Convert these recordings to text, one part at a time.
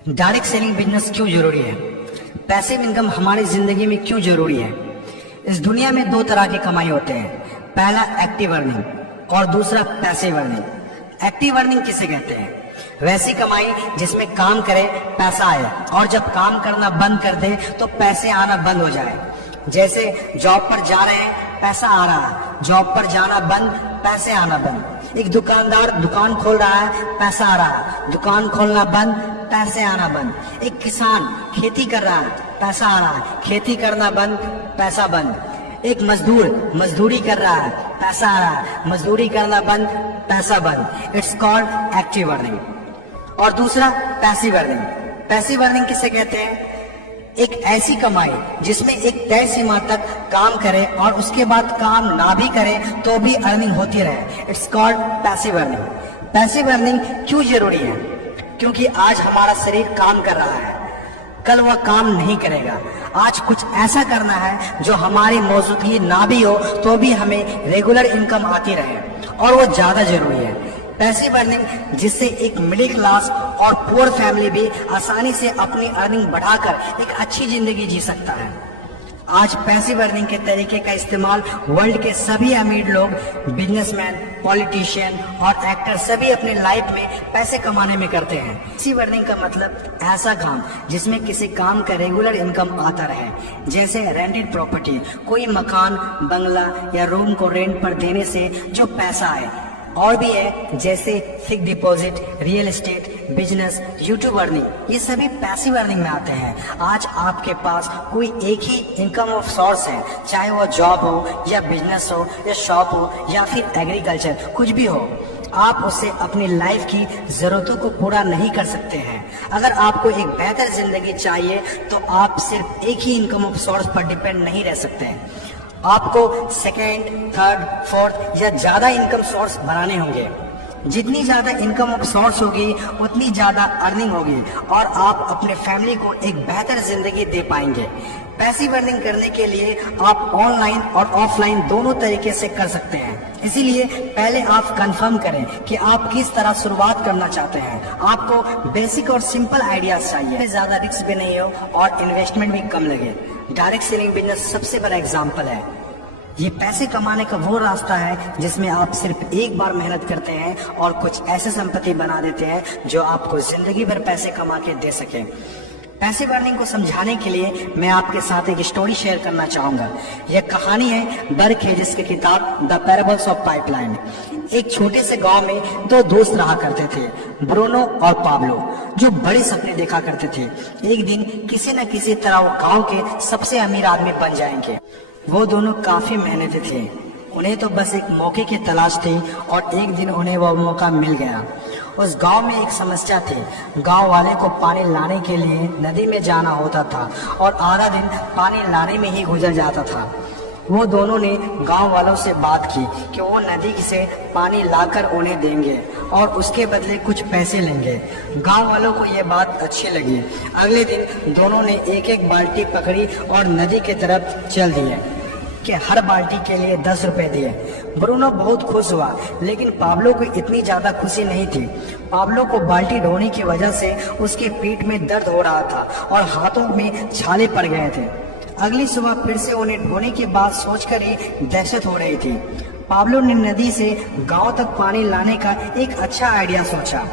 Direct selling business क्यों जरूरी है? पैसिव इनकम हमारी जिंदगी में क्यों जरूरी है? इस दुनिया में दो तरह की कमाई होते हैं, पहला एक्टिव अर्निंग और दूसरा पैसिव अर्निंग। एक्टिव अर्निंग किसे कहते हैं? वैसी कमाई जिसमें काम करे पैसा आए और जब काम करना बंद कर दे तो पैसे आना बंद हो जाए। जैसे जॉब पर जा रहे हैं, पैसा आ रहा है, जॉब पर जाना बंद, पैसे आना बंद। एक दुकानदार दुकान खोल रहा है, पैसा आ रहा है, दुकान खोलना बंद, पैसे आना बंद। एक किसान खेती कर रहा है, पैसा आ रहा है, खेती करना बंद, पैसा बंद। एक मजदूर मजदूरी कर रहा है, पैसा आ रहा है, मजदूरी करना बंद, पैसा बंद। It's called active earning. और दूसरा पैसिव अर्निंग। पैसिव अर्निंग किसे कहते हैं? एक ऐसी कमाई जिसमें एक तय सीमा तक काम करे और उसके बाद काम ना भी करे तो भी अर्निंग होती रहे। It's called passive earning. Passive earning क्यों जरूरी है? क्योंकि आज हमारा शरीर काम कर रहा है, कल वह काम नहीं करेगा। आज कुछ ऐसा करना है जो हमारी मौजूदगी ना भी हो तो भी हमें रेगुलर इनकम आती रहे, और वो ज्यादा जरूरी है। पैसिव अर्निंग जिससे एक मिडिल क्लास और पुअर फैमिली भी आसानी से अपनी अर्निंग बढ़ाकर एक अच्छी जिंदगी जी सकता है। आज पैसिव अर्निंग के तरीके का इस्तेमाल वर्ल्ड के सभी अमीर लोग, बिजनेसमैन, पॉलिटिशियन और एक्टर सभी अपने लाइफ में पैसे कमाने में करते हैं। पैसिव अर्निंग का मतलब ऐसा काम जिसमें किसी काम का रेगुलर इनकम आता रहे, जैसे रेंटेड प्रॉपर्टी, कोई मकान, बंगला या रूम को रेंट पर देने से जो पैसा आए। और भी है जैसे fix deposit, real estate, business, YouTube earning, ये सभी पैसिव अर्निंग में आते हैं। आज आपके पास कोई एक ही इनकम ऑफ सोर्स है, चाहे वो जॉब हो या बिजनेस हो या शॉप हो या फिर एग्रीकल्चर, कुछ भी हो। आप उससे अपनी लाइफ की जरूरतों को पूरा नहीं कर सकते हैं। अगर आपको एक बेहतर जिंदगी चाहिए तो आप सिर्फ एक ही इनकम ऑफ सोर्स पर डिपेंड नहीं रह सकते हैं। आपको सेकेंड, थर्ड, फोर्थ या ज्यादा इनकम सोर्स बनाने होंगे। जितनी ज्यादा इनकम ऑफ सोर्स होगी उतनी ज्यादा अर्निंग होगी और आप अपने फैमिली को एक बेहतर जिंदगी दे पाएंगे। पैसिव अर्निंग करने के लिए आप ऑनलाइन और ऑफलाइन दोनों तरीके से कर सकते हैं। इसीलिए पहले आप कंफर्म करें कि आप किस तरह शुरुआत करना चाहते हैं। आपको बेसिक और सिंपल आइडियाज चाहिए, ज्यादा रिस्क भी नहीं हो और इन्वेस्टमेंट भी कम लगे। डायरेक्ट सेलिंग बिजनेस सबसे बड़ा एग्जाम्पल है। ये पैसे कमाने का वो रास्ता है जिसमें आप सिर्फ एक बार मेहनत करते हैं और कुछ ऐसे संपत्ति बना देते हैं जो आपको जिंदगी भर पैसे कमा के दे सके। पैसिव अर्निंग को समझाने के लिए मैं आपके साथ एक स्टोरी शेयर करना चाहूंगा। यह कहानी है बर्क हेजिस की किताब द पैराबल्स ऑफ पाइपलाइन। एक छोटे से गांव में दो दोस्त रहा करते थे, ब्रूनो और पाब्लो, जो बड़े सपने देखा करते थे। एक दिन किसी न किसी तरह वो गांव के सबसे अमीर आदमी बन जाएंगे। वो दोनों काफी मेहनती थे, उन्हें तो बस एक मौके की तलाश थी और एक दिन उन्हें वह मौका मिल गया। उस गांव में एक समस्या थी। गांव वाले को पानी लाने के लिए नदी में जाना होता था और आधा दिन पानी लाने में ही गुजर जाता था। वो दोनों ने गांव वालों से बात की कि वो नदी से पानी लाकर उन्हें देंगे और उसके बदले कुछ पैसे लेंगे। गांव वालों को ये बात अच्छी लगी। अगले दिन दोनों ने एक एक बाल्टी पकड़ी और नदी की तरफ चल दिए कि हर बाल्टी के लिए 10 रुपए दिए। ब्रूनो बहुत खुश हुआ, लेकिन पाब्लो को इतनी ज्यादा खुशी नहीं थी। पाब्लो को बाल्टी ढोने की वजह से उसके पीठ में दर्द हो रहा था और हाथों में छाले पड़ गए थे। अगली सुबह फिर से उन्हें ढोने की बात सोचकर ही दहशत हो रही थी। पाब्लो ने नदी से गांव तक पानी लाने का एक अच्छा आइडिया सोचा।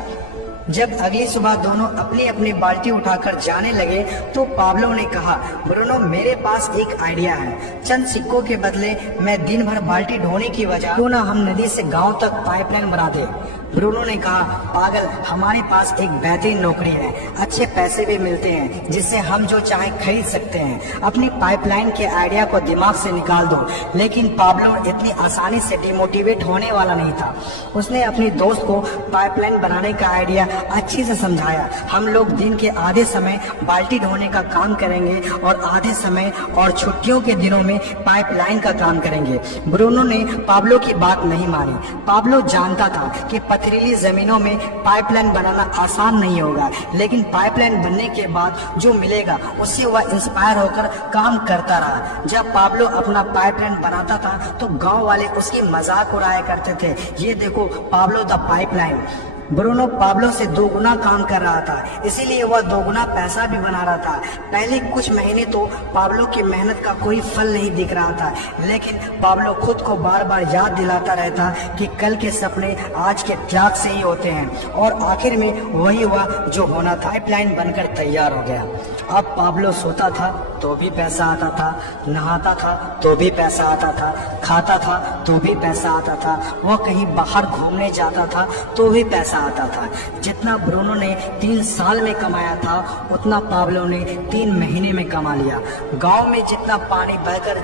जब अगली सुबह दोनों अपनी अपनी बाल्टी उठाकर जाने लगे तो पाब्लो ने कहा, ब्रूनो मेरे पास एक आइडिया है। चंद सिक्कों के बदले मैं दिन भर बाल्टी ढोने की वजह क्यों ना हम नदी से गांव तक पाइपलाइन बना दें। ब्रूनो ने कहा, पागल, हमारे पास एक बेहतरीन नौकरी है, अच्छे पैसे भी मिलते हैं जिससे हम जो चाहे खरीद सकते हैं। अपनी पाइपलाइन के आइडिया को दिमाग से निकाल दो। लेकिन पाब्लो इतनी आसानी से डिमोटिवेट होने वाला नहीं था। उसने अपने दोस्त को पाइपलाइन बनाने का आइडिया अच्छे से समझाया। हम लोग दिन के आधे समय बाल्टी ढोने का काम करेंगे और आधे समय और छुट्टियों के दिनों में पाइपलाइन का काम करेंगे। ब्रूनो ने पाब्लो की बात नहीं मानी। पाब्लो जानता था कि पथरीली जमीनों में पाइपलाइन बनाना आसान नहीं होगा, लेकिन पाइपलाइन बनने के बाद जो मिलेगा उससे वह इंस्पायर होकर काम करता रहा। जब पाब्लो अपना पाइपलाइन बनाता था तो गांव वाले उसकी मजाक उड़ाया करते थे, ये देखो Pablo the pipeline. Bruno Pablo से 2 गुना काम कर रहा था, इसीलिए वह 2 गुना पैसा भी बना रहा था। पहले कुछ महीने तो पाब्लो की मेहनत का कोई फल नहीं दिख रहा था, लेकिन पाब्लो खुद को बार बार याद दिलाता रहता कि कल के सपने आज के त्याग से ही होते हैं, और आखिर में वही हुआ जो होना था। पाइपलाइन बनकर तैयार हो गया। अब पाब्लो सोता था तो भी पैसा आता था, नहाता था तो भी पैसा आता था, खाता था तो भी पैसा आता था, वह कहीं बाहर घूमने जाता था तो भी पैसा आता था। जितना ब्रूनो ने 3 साल में कमाया था उतना पाब्लो ने 3 महीने में कमा लिया। गांव में जितना पानी बहकर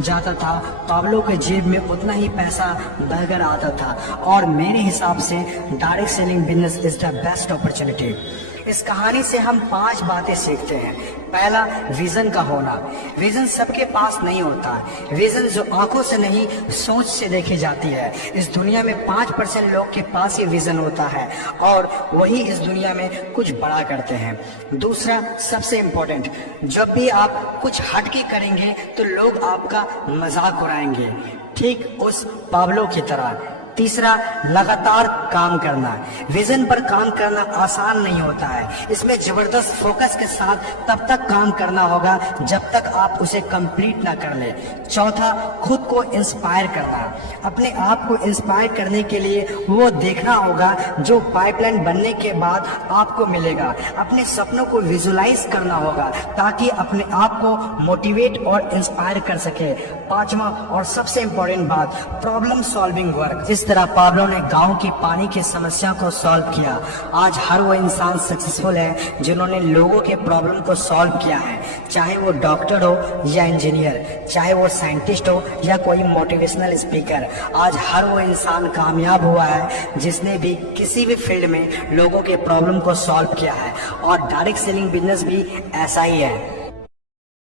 जाता था पाब्लो के जेब में उतना ही पैसा बहकर आता था। और मेरे हिसाब से direct selling business is the best opportunity. इस कहानी से हम 5 बातें सीखते हैं। पहला, विजन का होना। विजन सबके पास नहीं होता है। विजन जो आंखों से नहीं सोच से देखी जाती है। इस दुनिया में 5% लोग के पास ही विजन होता है और वही इस दुनिया में कुछ बड़ा करते हैं। दूसरा, सबसे इम्पोर्टेंट, जब भी आप कुछ हटके करेंगे तो लोग आपका मजाक उड़ाएंगे, ठीक उस पाब्लो की तरह। तीसरा, लगातार काम करना। विजन पर काम करना आसान नहीं होता है, इसमें जबरदस्त फोकस के साथ तब तक काम करना होगा जब तक आप उसे कंप्लीट ना कर ले। चौथा, खुद को इंस्पायर करना। अपने आप को इंस्पायर करने के लिए वो देखना होगा जो पाइपलाइन बनने के बाद आपको मिलेगा। अपने सपनों को विजुलाइज करना होगा ताकि अपने आप को मोटिवेट और इंस्पायर कर सके। पांचवा और सबसे इम्पोर्टेंट बात, प्रॉब्लम सॉल्विंग वर्क। इस तरह पाब्लो ने गांव की पानी की समस्या को सॉल्व किया। आज हर वो इंसान सक्सेसफुल है जिन्होंने लोगों के प्रॉब्लम को सॉल्व किया है, चाहे वो डॉक्टर हो या इंजीनियर, चाहे वो साइंटिस्ट हो या कोई मोटिवेशनल स्पीकर। आज हर वो इंसान कामयाब हुआ है जिसने भी किसी भी फील्ड में लोगों के प्रॉब्लम को सॉल्व किया है। और डायरेक्ट सेलिंग बिजनेस भी ऐसा ही है।